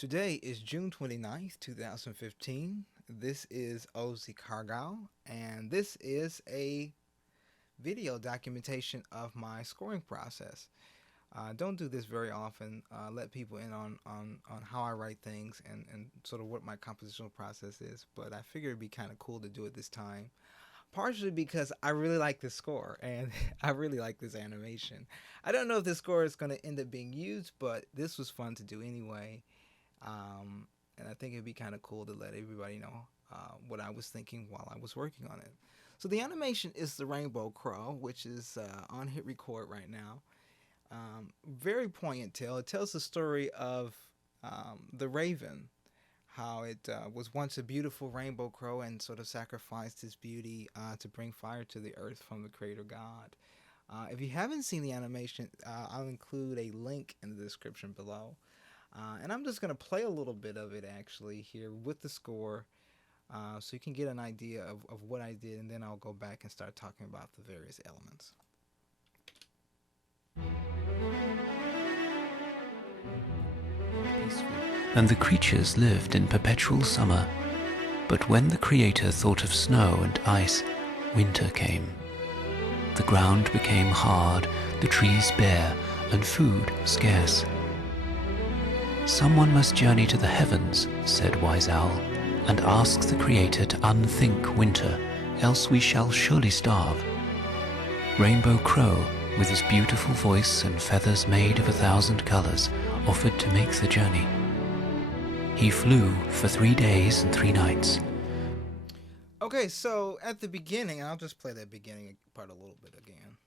Today is June 29th, 2015. This is Ozie Cargile, and this is a video documentation of my scoring process. I don't do this very often, let people in on how I write things and sort of what my compositional process is, but I figured it'd be kind of cool to do it this time. Partially because I really like this score and I really like this animation. I don't know if this score is going to end up being used, but this was fun to do anyway. And I think it'd be kind of cool to let everybody know what I was thinking while I was working on it. So the animation is the Rainbow Crow, which is on HitRECord right now. Very poignant tale. It tells the story of the raven, how it was once a beautiful rainbow crow and sort of sacrificed its beauty to bring fire to the earth from the creator God. If you haven't seen the animation, I'll include a link in the description below. And I'm just going to play a little bit of it actually here with the score so you can get an idea of what I did, and then I'll go back and start talking about the various elements. Peaceful. And the creatures lived in perpetual summer. But when the Creator thought of snow and ice, winter came. The ground became hard, the trees bare, and food scarce. Someone must journey to the heavens, said Wise Owl, and ask the Creator to unthink winter, else we shall surely starve. Rainbow Crow, with his beautiful voice and feathers made of 1,000 colors, offered to make the journey. He flew for 3 days and 3 nights. Okay, so at the beginning, I'll just play that beginning part a little bit again.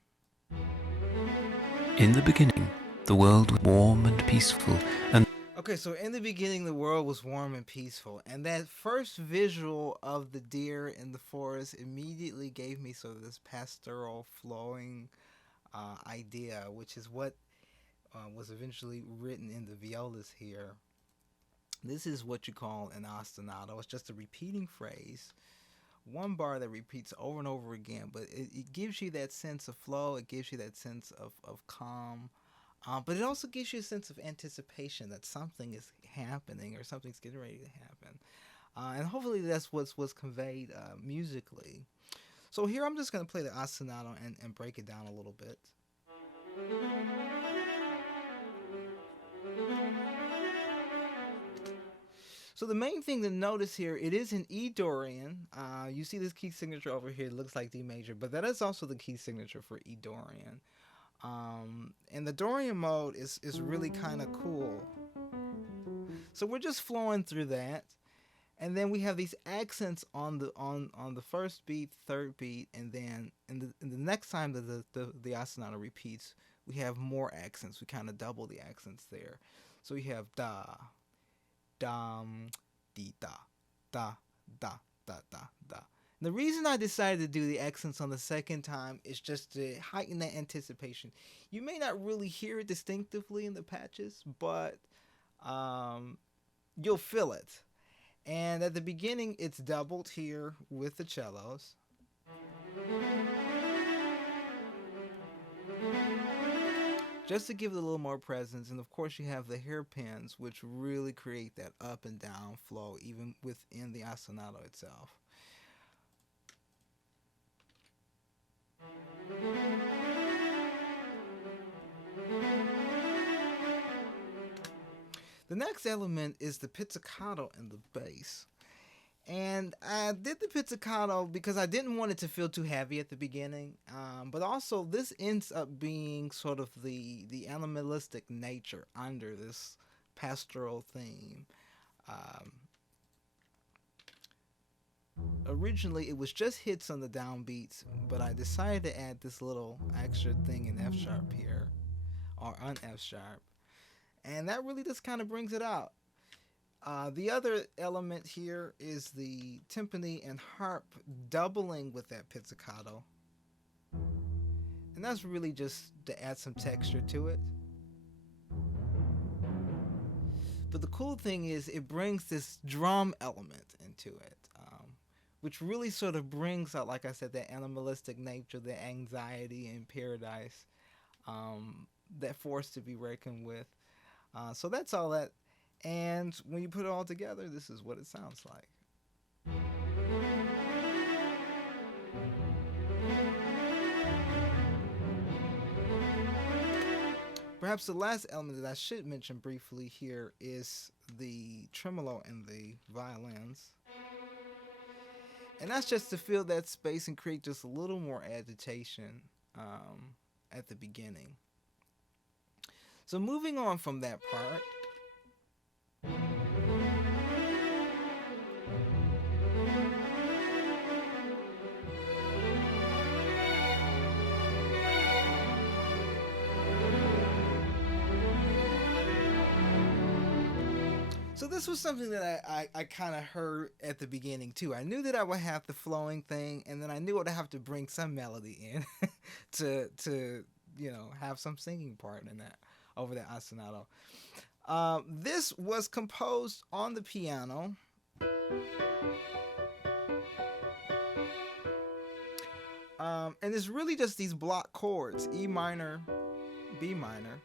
In the beginning, the world was warm and peaceful, and Okay, so in the beginning, the world was warm and peaceful, and that first visual of the deer in the forest immediately gave me sort of this pastoral, flowing idea, which is what was eventually written in the violas here. This is what you call an ostinato. It's just a repeating phrase, one bar that repeats over and over again, but it gives you that sense of flow, it gives you that sense of calm, but it also gives you a sense of anticipation that something is happening or something's getting ready to happen. And hopefully that's what's conveyed musically. So here I'm just going to play the ostinato and break it down a little bit. So the main thing to notice here, it is in E Dorian. You see this key signature over here, it looks like D major, but that is also the key signature for E Dorian. And the Dorian mode is really kind of cool. So we're just flowing through that, and then we have these accents on the first beat, third beat, and then in the next time that the ostinato repeats, we have more accents. We kind of double the accents there. So we have da, dum, dee da, da, da, da, da, da. And the reason I decided to do the accents on the second time is just to heighten that anticipation. You may not really hear it distinctively in the patches, but you'll feel it. And at the beginning, it's doubled here with the cellos. Just to give it a little more presence, and of course you have the hairpins, which really create that up and down flow even within the ostinato itself. The next element is the pizzicato in the bass. And I did the pizzicato because I didn't want it to feel too heavy at the beginning. But also, this ends up being sort of the animalistic nature under this pastoral theme. Originally, it was just hits on the downbeats, but I decided to add this little extra thing in F sharp here, or on F sharp. And that really just kind of brings it out. The other element here is the timpani and harp doubling with that pizzicato. And that's really just to add some texture to it. But the cool thing is it brings this drum element into it, which really sort of brings out, like I said, that animalistic nature, the anxiety in paradise, that force to be reckoned with. So that's all that And when you put it all together, this is what it sounds like. Perhaps the last element that I should mention briefly here is the tremolo and the violins. And that's just to fill that space and create just a little more agitation at the beginning. So moving on from that part, so this was something that I kind of heard at the beginning too. I knew that I would have the flowing thing, and then I knew I'd have to bring some melody in to have some singing part in that over that ostinato. This was composed on the piano. And it's really just these block chords, E minor, B minor.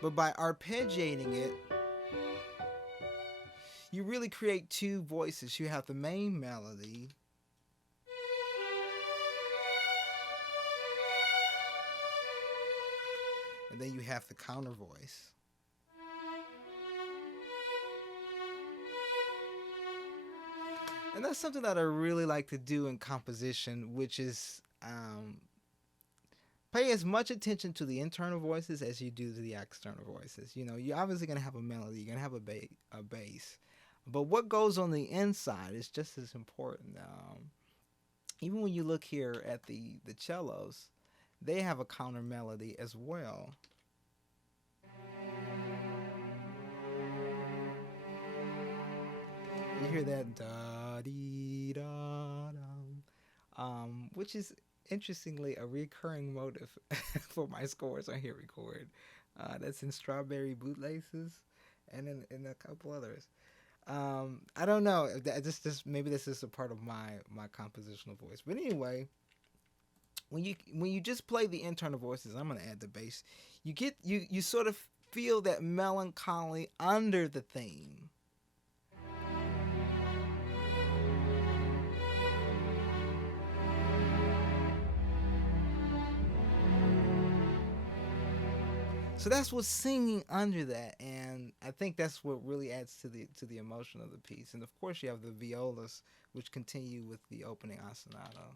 But by arpeggiating it, you really create two voices. You have the main melody, and then you have the counter voice. And that's something that I really like to do in composition, which is pay as much attention to the internal voices as you do to the external voices. You're obviously going to have a melody, you're going to have a bass. But what goes on the inside is just as important. Even when you look here at the cellos, they have a counter melody as well. You hear that da dee da dum, which is interestingly a recurring motive for my scores on HitRECord. That's in Strawberry Bootlaces and in a couple others. I don't know. Just maybe this is a part of my compositional voice. But anyway, when you just play the internal voices, I'm gonna add the bass. You sort of feel that melancholy under the theme. So that's what's singing under that, and I think that's what really adds to the emotion of the piece. And of course, you have the violas, which continue with the opening ostinato.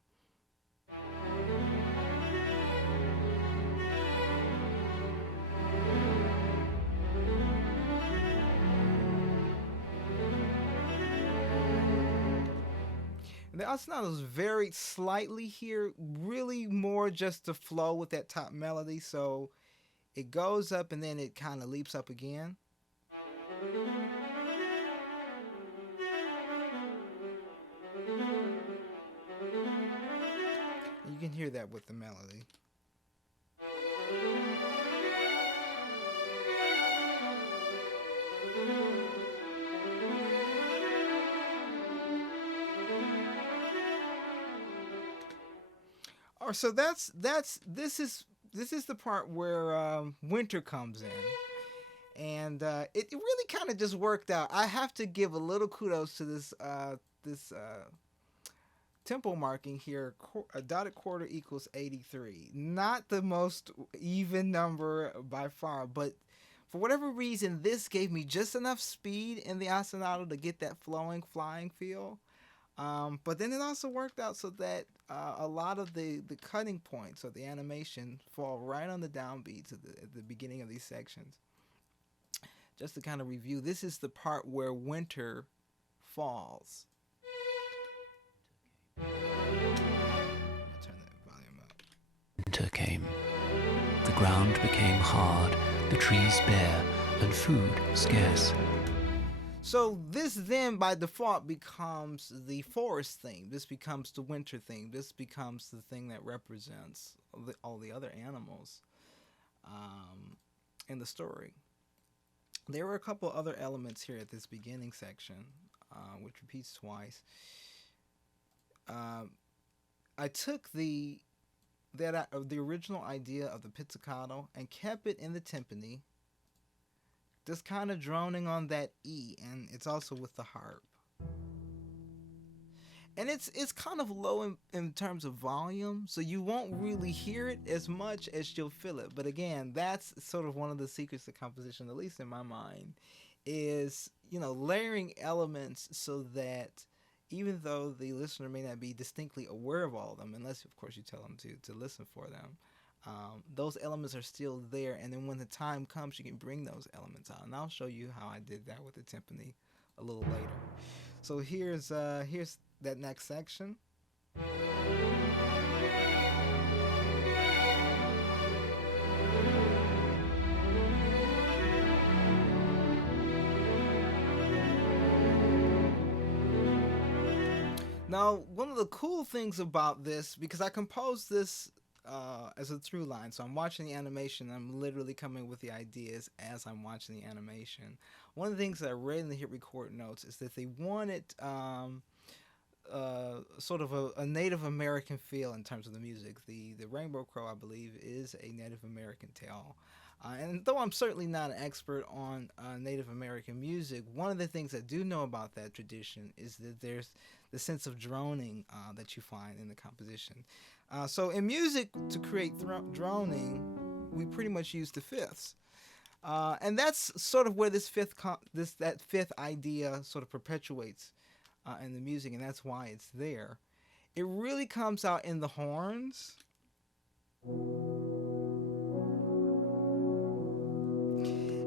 And the ostinato is very slightly here, really more just to flow with that top melody. So it goes up and then it kind of leaps up again. You can hear that with the melody. Oh, so this is the part where winter comes in, and it really kind of just worked out. I have to give a little kudos to this tempo marking here. A dotted quarter equals 83. Not the most even number by far, but for whatever reason, this gave me just enough speed in the ostinato to get that flowing, flying feel. But then it also worked out so that a lot of the cutting points of the animation fall right on the downbeats at the beginning of these sections. Just to kind of review, this is the part where winter falls. I'll turn that volume up. Winter came. The ground became hard, the trees bare, and food scarce. So this then by default becomes the forest theme. This becomes the winter theme. This becomes the thing that represents all the other animals in the story. There were a couple other elements here at this beginning section, which repeats twice. I took the original idea of the pizzicato and kept it in the timpani, just kind of droning on that E, and it's also with the harp. And it's kind of low in terms of volume, so you won't really hear it as much as you'll feel it. But again, that's sort of one of the secrets of composition, at least in my mind, is layering elements so that even though the listener may not be distinctly aware of all of them, unless of course you tell them to listen for them, those elements are still there. And then when the time comes, you can bring those elements out. And I'll show you how I did that with the timpani a little later. So here's that next section. Now, one of the cool things about this, because I composed this as a through line, so I'm watching the animation, I'm literally coming with the ideas as I'm watching the animation. One of the things that I read in the HitRECord notes is that they wanted sort of a Native American feel in terms of the music. The Rainbow Crow, I believe, is a Native American tale. And though I'm certainly not an expert on Native American music, one of the things I do know about that tradition is that there's the sense of droning that you find in the composition. So in music, to create droning, we pretty much use the fifths. And that's sort of where that fifth idea sort of perpetuates in the music, and that's why it's there. It really comes out in the horns.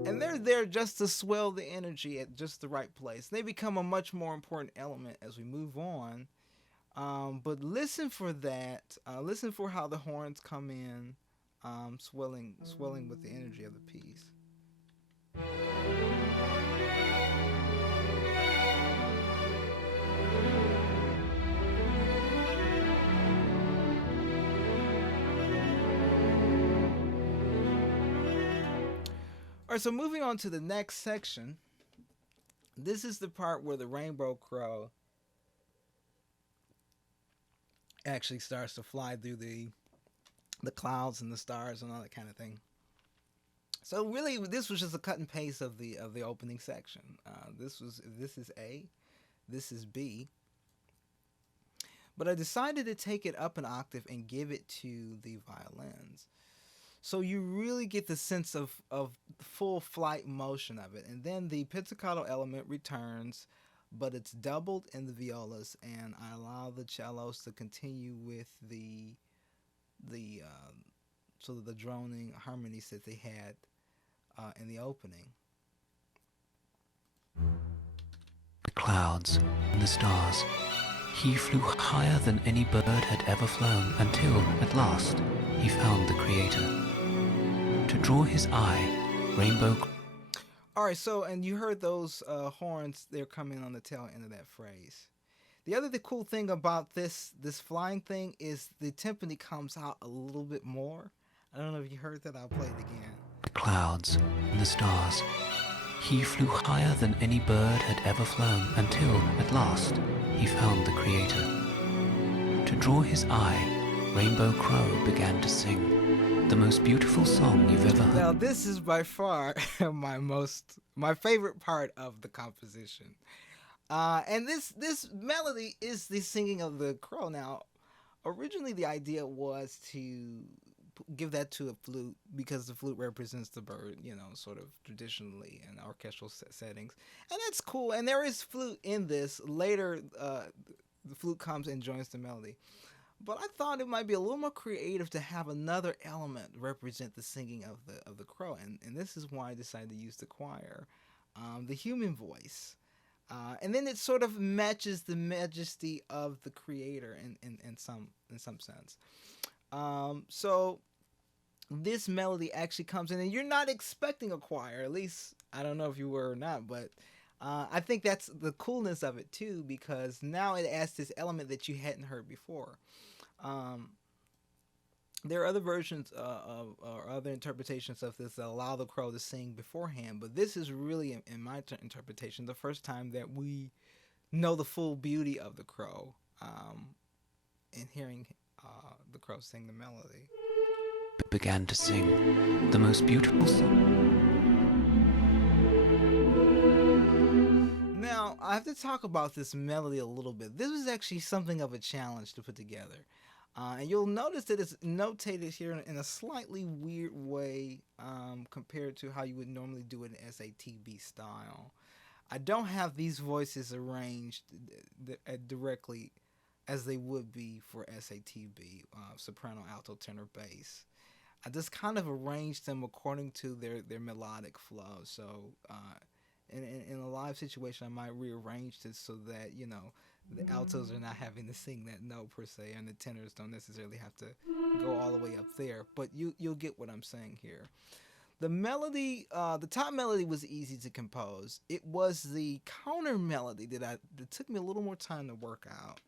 And they're there just to swell the energy at just the right place. They become a much more important element as we move on. But listen for that. Listen for how the horns come in, swelling with the energy of the piece. Alright, so moving on to the next section. This is the part where the Rainbow Crow actually starts to fly through the clouds and the stars and all that kind of thing. So really, this was just a cut and paste of the opening section. This is A, this is B. But I decided to take it up an octave and give it to the violins. So you really get the sense of full flight motion of it. And then the pizzicato element returns, but it's doubled in the violas, and I allow the cellos to continue with the sort of the droning harmonies that they had in the opening. The clouds and the stars. He flew higher than any bird had ever flown until, at last, he found the Creator. To draw his eye, Rainbow... Alright, so, and you heard those horns, they're coming on the tail end of that phrase. The cool thing about this flying thing is the timpani comes out a little bit more. I don't know if you heard that, I'll play it again. The clouds and the stars. He flew higher than any bird had ever flown until, at last, he found the Creator. To draw his eye, Rainbow Crow began to sing. The most beautiful song you've ever heard. Now, this is by far my favorite part of the composition. And this melody is the singing of the crow. Now, originally the idea was to give that to a flute because the flute represents the bird, sort of traditionally in orchestral settings. And that's cool. And there is flute in this. Later, the flute comes and joins the melody. But I thought it might be a little more creative to have another element represent the singing of the crow, and this is why I decided to use the choir, the human voice, and then it sort of matches the majesty of the Creator in some sense. So this melody actually comes in, and you're not expecting a choir. At least I don't know if you were or not, but I think that's the coolness of it too, because now it adds this element that you hadn't heard before. There are other versions or other interpretations of this that allow the crow to sing beforehand, but this is really, in my interpretation, the first time that we know the full beauty of the crow in hearing the crow sing the melody. Began to sing the most beautiful song. I have to talk about this melody a little bit. This was actually something of a challenge to put together. And you'll notice that it's notated here in a slightly weird way compared to how you would normally do it in SATB style. I don't have these voices arranged directly as they would be for SATB, soprano, alto, tenor, bass. I just kind of arranged them according to their melodic flow. So in a live situation, I might rearrange this so that the altos are not having to sing that note per se, and the tenors don't necessarily have to go all the way up there. But you'll get what I'm saying here. The melody, the top melody was easy to compose. It was the counter melody that took me a little more time to work out.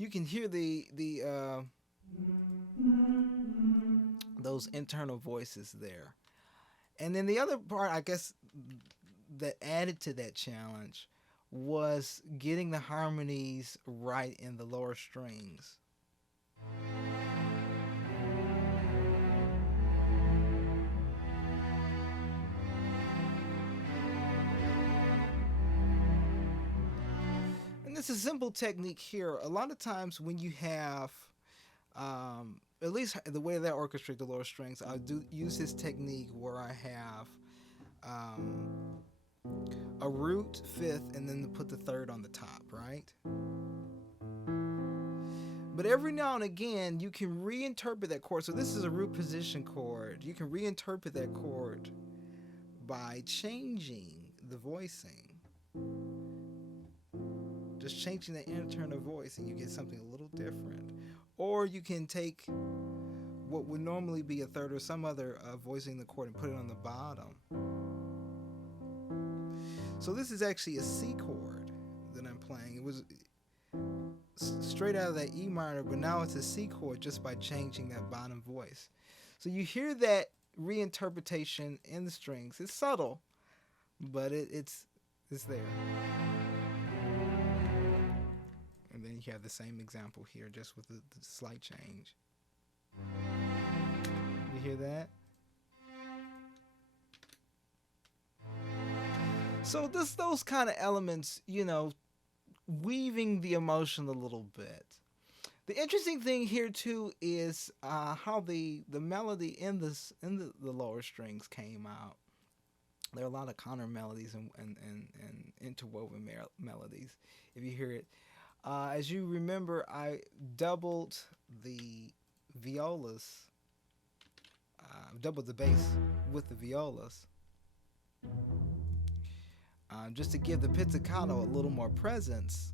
You can hear the those internal voices there. And then the other part, I guess, that added to that challenge was getting the harmonies right in the lower strings. And it's a simple technique here. A lot of times when you have at least the way that I orchestrate the lower strings, I do use this technique where I have a root, fifth, and then put the third on the top, right? But every now and again, you can reinterpret that chord. So this is a root position chord. You can reinterpret that chord by changing the voicing. Just changing the internal voice, and you get something a little different. Or you can take what would normally be a third or some other voicing the chord and put it on the bottom. So this is actually a C chord that I'm playing. It was straight out of that E minor, but now it's a C chord just by changing that bottom voice. So you hear that reinterpretation in the strings. It's subtle, but it's there. And then you have the same example here, just with the slight change. You hear that? So those kind of elements, weaving the emotion a little bit. The interesting thing here too is how the melody in the lower strings came out. There are a lot of counter melodies and interwoven melodies. If you hear it, as you remember, I doubled the violas, doubled the bass with the violas. Just to give the pizzicato a little more presence.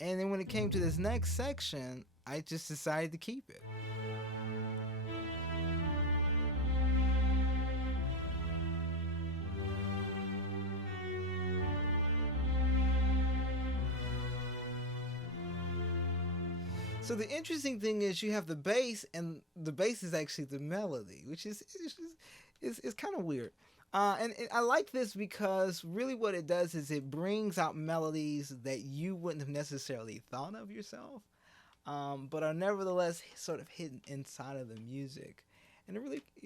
And then when it came to this next section, I just decided to keep it. So the interesting thing is you have the bass, and the bass is actually the melody, which is kind of weird. And I like this because really what it does is it brings out melodies that you wouldn't have necessarily thought of yourself, but are nevertheless sort of hidden inside of the music. And it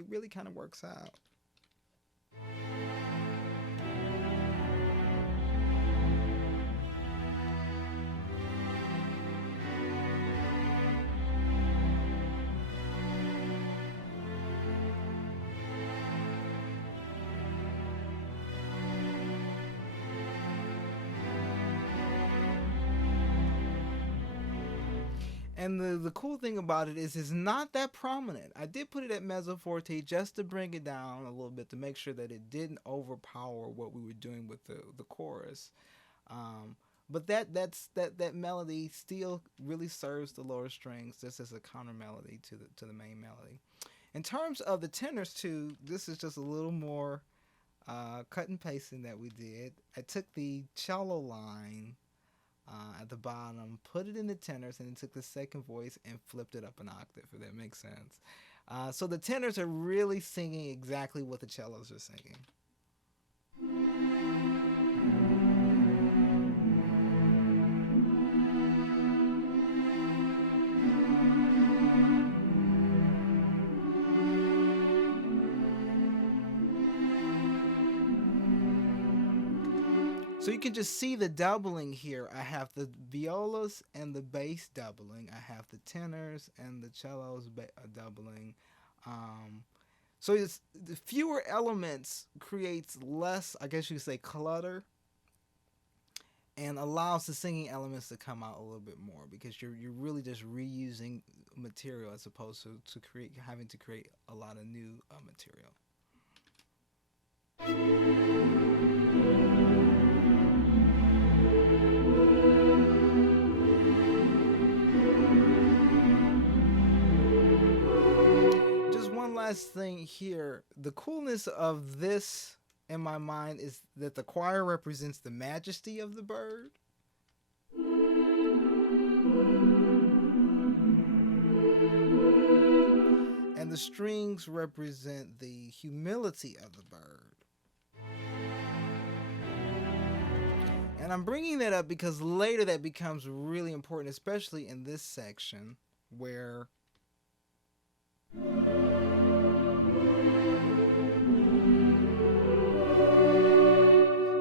really kind of works out. And the cool thing about it is it's not that prominent. I did put it at mezzo forte just to bring it down a little bit to make sure that it didn't overpower what we were doing with the chorus. But that melody still really serves the lower strings just as a counter melody to the main melody. In terms of the tenors too, this is just a little more cut and pasting that we did. I took the cello line at the bottom, put it in the tenors, and then took the second voice and flipped it up an octave, if that makes sense. So the tenors are really singing exactly what the cellos are singing. So you can just see the doubling here. I have the violas and the bass doubling. I have the tenors and the cellos doubling. Um, so it's the fewer elements creates less, I guess you could say, clutter, and allows the singing elements to come out a little bit more because you're really just reusing material as opposed to create having to create a lot of new material. Just one last thing here. The coolness of this in my mind is that the choir represents the majesty of the bird. And the strings represent the humility of the bird. And I'm bringing that up because later that becomes really important, especially in this section where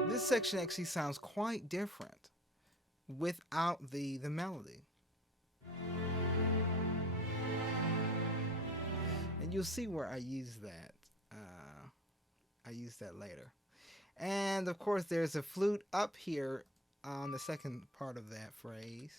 this section actually sounds quite different without the melody. And you'll see where I use that. I use that later. And of course there's a flute up here on the second part of that phrase.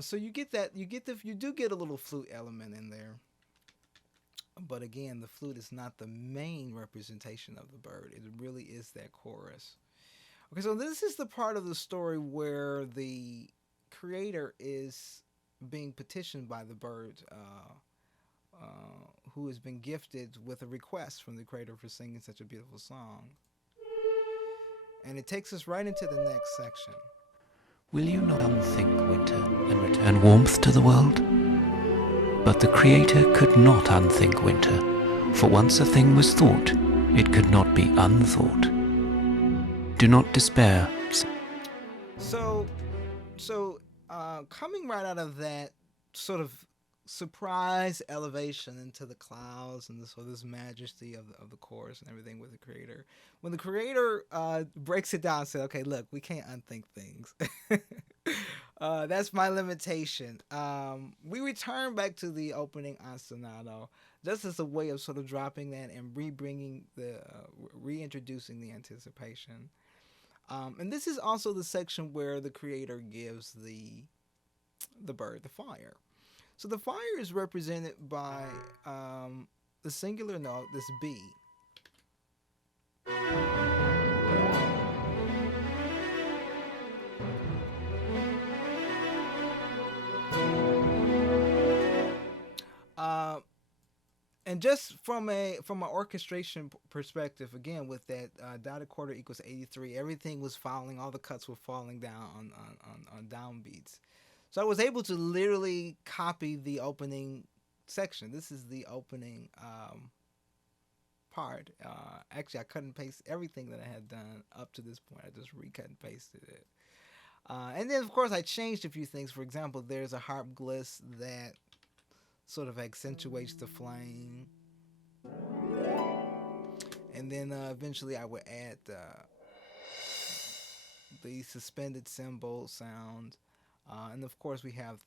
So you get that, you do get a little flute element in there. But again, the flute is not the main representation of the bird. It really is that chorus. Okay, so this is the part of the story where the creator is being petitioned by the bird, who has been gifted with a request from the creator for singing such a beautiful song. And it takes us right into the next section. Will you not unthink winter and return warmth to the world? But the Creator could not unthink winter, for once a thing was thought, it could not be unthought. Do not despair. So coming right out of that sort of surprise elevation into the clouds and this majesty of the chorus and everything with the creator, when the creator breaks it down and says, okay, look, we can't unthink things. That's my limitation. We return back to the opening ostinato just as a way of sort of dropping that and reintroducing the anticipation. And this is also the section where the creator gives the bird the fire. So the fire is represented by the singular note, this B. And just from an orchestration perspective, again with that dotted quarter equals 83, everything was falling, all the cuts were falling down on downbeats. So I was able to literally copy the opening section. This is the opening part. Actually, I cut and pasted everything that I had done up to this point. I just recut and pasted it. And then, of course, I changed a few things. For example, there's a harp gliss that sort of accentuates the flame. And then eventually I would add the suspended cymbal sound. And of course we have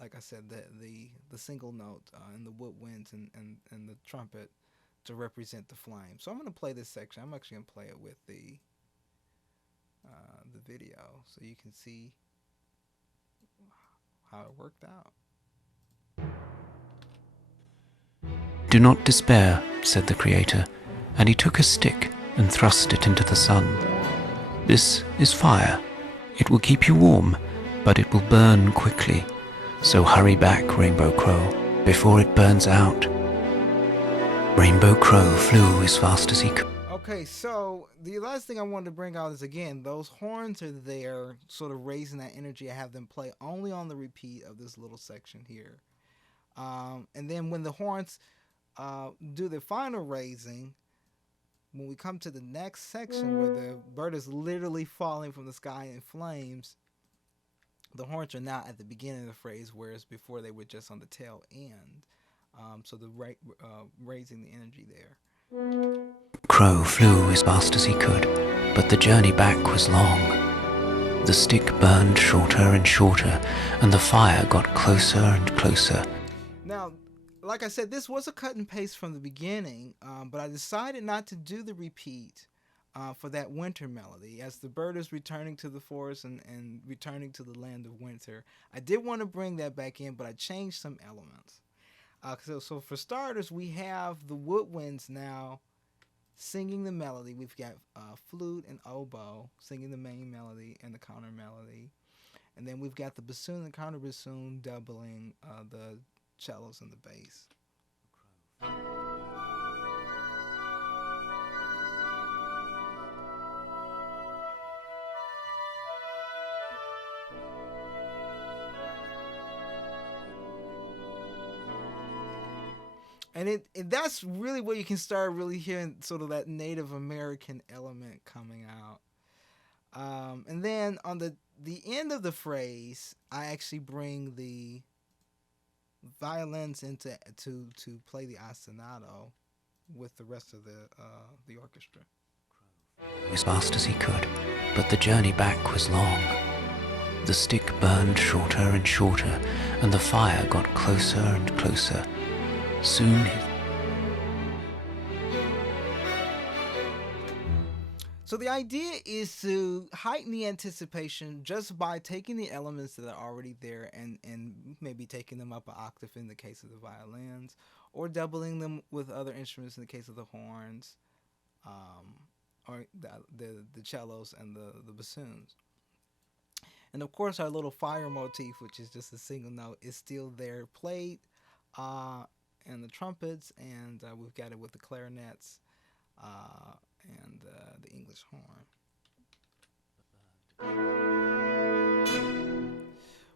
like I said, the single note and the woodwinds and the trumpet to represent the flame. So I'm going to play this section. I'm actually going to play it with the video so you can see how it worked out. Do not despair, said the Creator, and he took a stick and thrust it into the sun. This is fire. It will keep you warm, but it will burn quickly. So hurry back, Rainbow Crow, before it burns out. Rainbow Crow flew as fast as he could. Okay, so the last thing I wanted to bring out is again, those horns are there, sort of raising that energy. I have them play only on the repeat of this little section here. And then when the horns do their final raising, when we come to the next section where the bird is literally falling from the sky in flames, the horns are now at the beginning of the phrase, whereas before they were just on the tail end. So the raising the energy there. Crow flew as fast as he could, but the journey back was long. The stick burned shorter and shorter, and the fire got closer and closer. Now, like I said, this was a cut and paste from the beginning, but I decided not to do the repeat for that winter melody. As the bird is returning to the forest and returning to the land of winter, I did want to bring that back in, but I changed some elements. So for starters, we have the woodwinds now singing the melody. We've got flute and oboe singing the main melody and the counter melody. And then we've got the bassoon and counter bassoon doubling the cellos and the bass. And that's really where you can start really hearing sort of that Native American element coming out. And then on the end of the phrase, I actually bring the violins into to play the ostinato with the rest of the orchestra. As fast as he could, but the journey back was long. The stick burned shorter and shorter, and the fire got closer and closer. Soon So the idea is to heighten the anticipation just by taking the elements that are already there and maybe taking them up an octave in the case of the violins, or doubling them with other instruments in the case of the horns, or the cellos and the bassoons. And of course, our little fire motif, which is just a single note, is still there, played, and the trumpets, and we've got it with the clarinets and the English horn.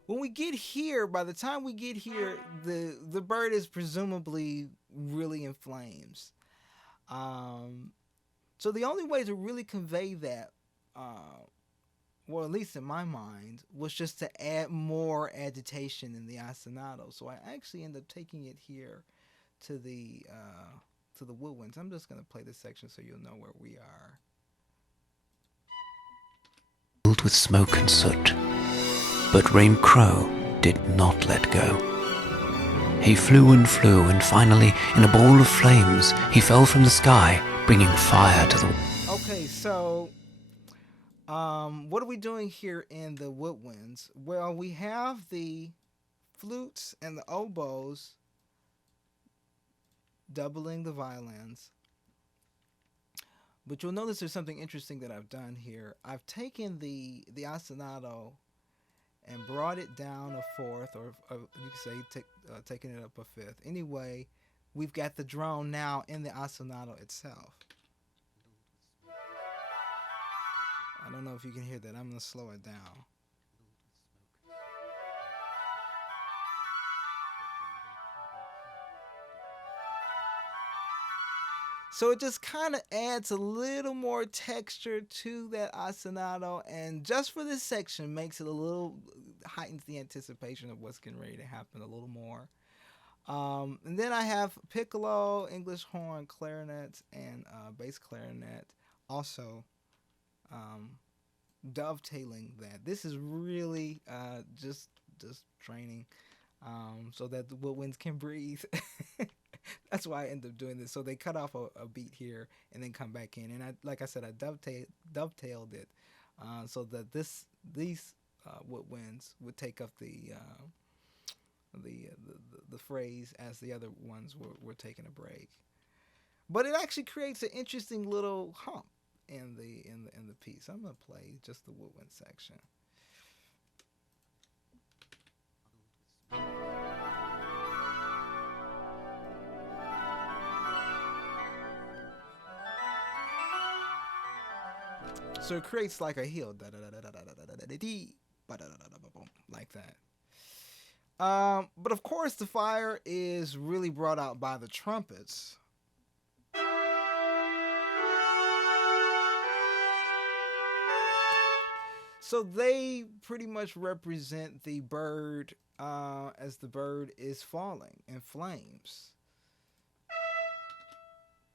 When we get here, by the time we get here, the bird is presumably really in flames. So the only way to really convey that, well, at least in my mind, was just to add more agitation in the ostinato. So I actually end up taking it here to the woodwinds. I'm just going to play this section so you'll know where we are. filled with smoke and soot, but Rain Crow did not let go. He flew, and finally, in a ball of flames, he fell from the sky, bringing fire to the... Okay, so what are we doing here in the woodwinds? Well, we have the flutes and the oboes doubling the violins. But you'll notice there's something interesting that I've done here. I've taken the ostinato and brought it down a fourth, or you could say taking it up a fifth. Anyway, we've got the drone now in the ostinato itself. I don't know if you can hear that. I'm going to slow it down. So it just kind of adds a little more texture to that ostinato, and just for this section makes it a little, heightens the anticipation of what's getting ready to happen a little more. And then I have piccolo, English horn, clarinet, and bass clarinet also dovetailing that. This is really just training so that the woodwinds can breathe. That's why I end up doing this. So they cut off a beat here and then come back in. And like I said, I dovetailed it so that these woodwinds would take up the phrase as the other ones were taking a break. But it actually creates an interesting little hump in the piece. I'm gonna play just the woodwind section. So it creates like a hill, like that. But of course, the fire is really brought out by the trumpets. So they pretty much represent the bird as the bird is falling in flames.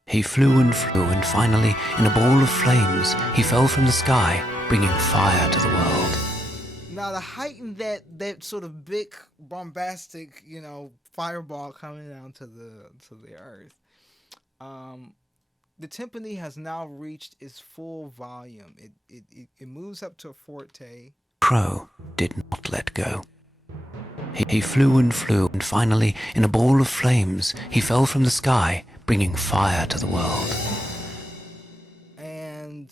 He flew, and finally, in a ball of flames, he fell from the sky, bringing fire to the world. Now to heighten that sort of big bombastic, fireball coming down to the earth, the timpani has now reached its full volume. It moves up to a forte. Crow did not let go. He flew, and finally, in a ball of flames, he fell from the sky, bringing fire to the world. And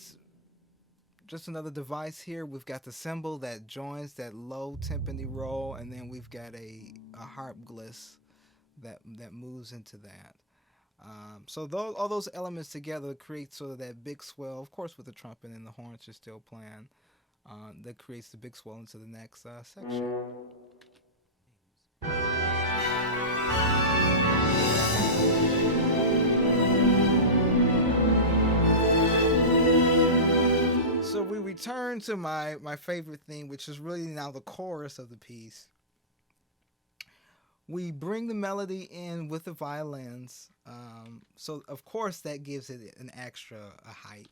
just another device here. We've got the cymbal that joins that low timpani roll, and then we've got a harp gliss that moves into that. So all those elements together create sort of that big swell. Of course, with the trumpet and the horns are still playing, that creates the big swell into the next section. So we return to my favorite thing, which is really now the chorus of the piece. We bring the melody in with the violins, so of course that gives it an extra height.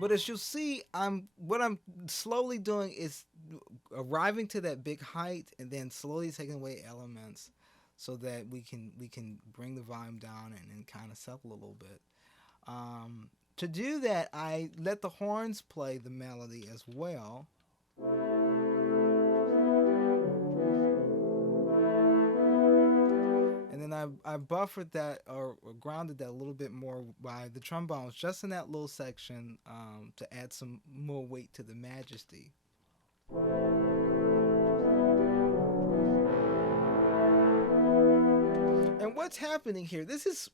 But as you'll see, what I'm slowly doing is arriving to that big height and then slowly taking away elements so that we can bring the volume down and kind of settle a little bit. To do that, I let the horns play the melody as well. And then I buffered that or grounded that a little bit more by the trombones just in that little section to add some more weight to the majesty. And what's happening here, this is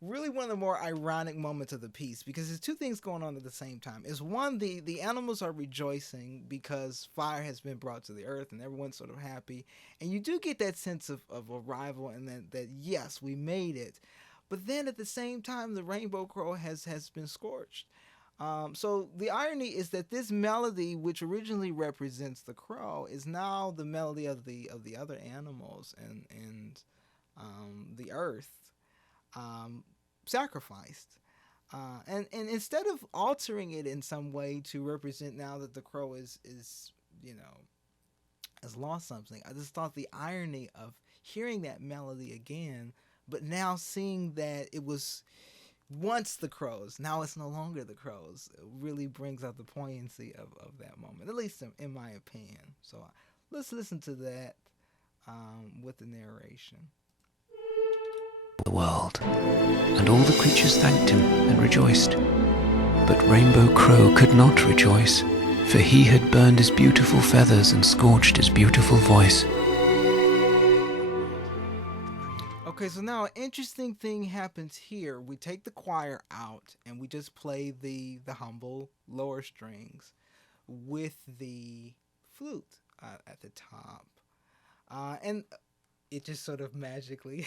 really one of the more ironic moments of the piece because there's two things going on at the same time. Is one, the animals are rejoicing because fire has been brought to the earth and everyone's sort of happy. And you do get that sense of arrival and that yes, we made it. But then at the same time, the rainbow crow has been scorched. So the irony is that this melody, which originally represents the crow, is now the melody of the other animals and the earth. Sacrificed. And instead of altering it in some way to represent now that the crow is has lost something, I just thought the irony of hearing that melody again, but now seeing that it was once the crows, now it's no longer the crows, it really brings out the poignancy of that moment, at least in my opinion. So let's listen to that with the narration. The world, and all the creatures thanked him and rejoiced. But Rainbow Crow could not rejoice, for he had burned his beautiful feathers and scorched his beautiful voice. Okay, so now an interesting thing happens here. We take the choir out and we just play the humble lower strings with the flute at the top. And it just sort of magically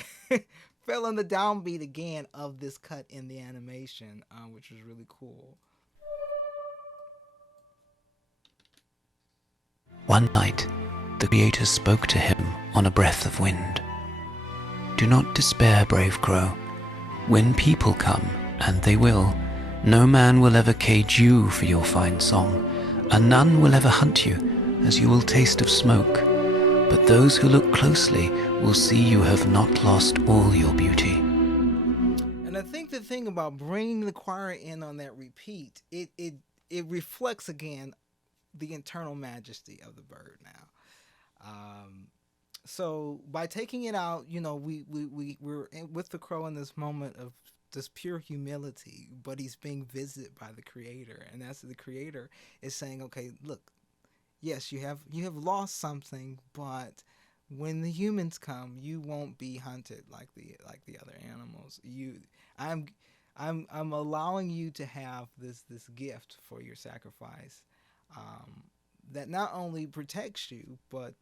fell on the downbeat again of this cut in the animation, which was really cool. One night, the Creator spoke to him on a breath of wind. Do not despair, brave crow. When people come, and they will, no man will ever cage you for your fine song, and none will ever hunt you, as you will taste of smoke. But those who look closely will see you have not lost all your beauty. And I think the thing about bringing the choir in on that repeat, it reflects again the internal majesty of the bird now. So by taking it out, we're with the crow in this moment of this pure humility, but he's being visited by the Creator, and that's the Creator is saying, okay, look, Yes, you have lost something, but when the humans come, you won't be hunted like the other animals. I'm, I'm allowing you to have this gift for your sacrifice, um, that not only protects you, but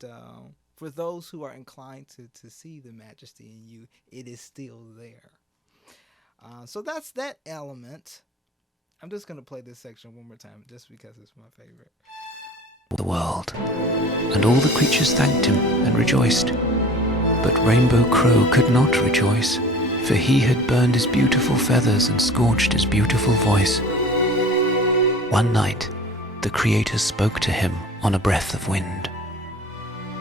for those who are inclined to see the majesty in you, it is still there. So that's that element. I'm just gonna play this section one more time, just because it's my favorite. The world, and all the creatures thanked him and rejoiced. But Rainbow Crow could not rejoice, for he had burned his beautiful feathers and scorched his beautiful voice. One night, the Creator spoke to him on a breath of wind.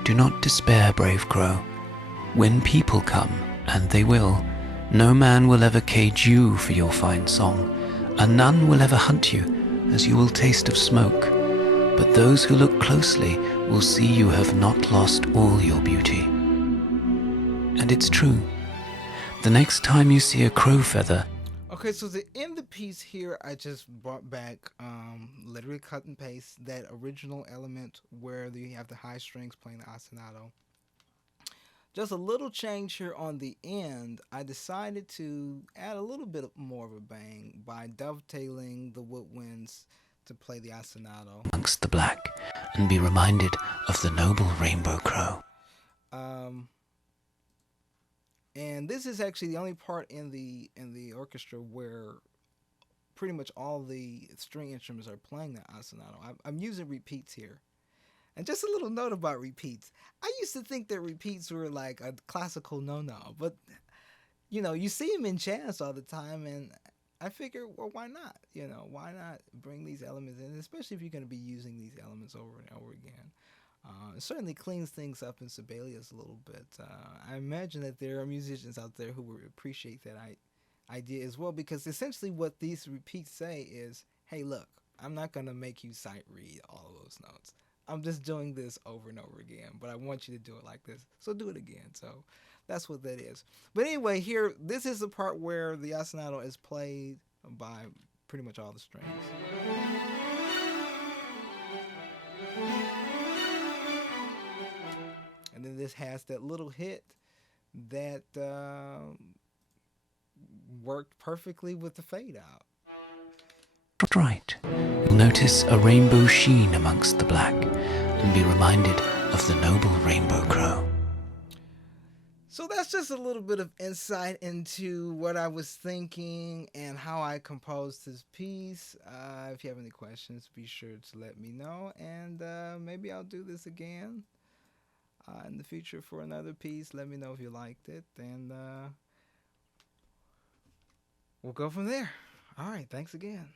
Do not despair, brave crow. When people come, and they will, no man will ever cage you for your fine song, and none will ever hunt you, as you will taste of smoke. But those who look closely will see you have not lost all your beauty. And it's true. The next time you see a crow feather, Okay, so to end the piece here, I just brought back, literally cut and paste that original element where you have the high strings playing the ostinato. Just a little change here on the end. I decided to add a little bit more of a bang by dovetailing the woodwinds to play the ostinato. amongst the black, and be reminded of the noble Rainbow Crow. Um, and this is actually the only part in the orchestra where pretty much all the string instruments are playing the ostinato. I'm using repeats here. And just a little note about repeats. I used to think that repeats were like a classical no-no, but you see them in jazz all the time, and I figure, well, why not? Why not bring these elements in, especially if you're going to be using these elements over and over again. It certainly cleans things up in Sibelius a little bit. I imagine that there are musicians out there who would appreciate that idea as well, because essentially what these repeats say is, hey, look, I'm not going to make you sight read all of those notes. I'm just doing this over and over again, but I want you to do it like this. So do it again. So that's what that is. But anyway, here, this is the part where the ostinato is played by pretty much all the strings. And then this has that little hit that worked perfectly with the fade out. Right, you'll notice a rainbow sheen amongst the black, and be reminded of the noble Rainbow Crow. So that's just a little bit of insight into what I was thinking and how I composed this piece. If you have any questions, be sure to let me know, and maybe I'll do this again in the future for another piece. Let me know if you liked it, and we'll go from there. All right, thanks again.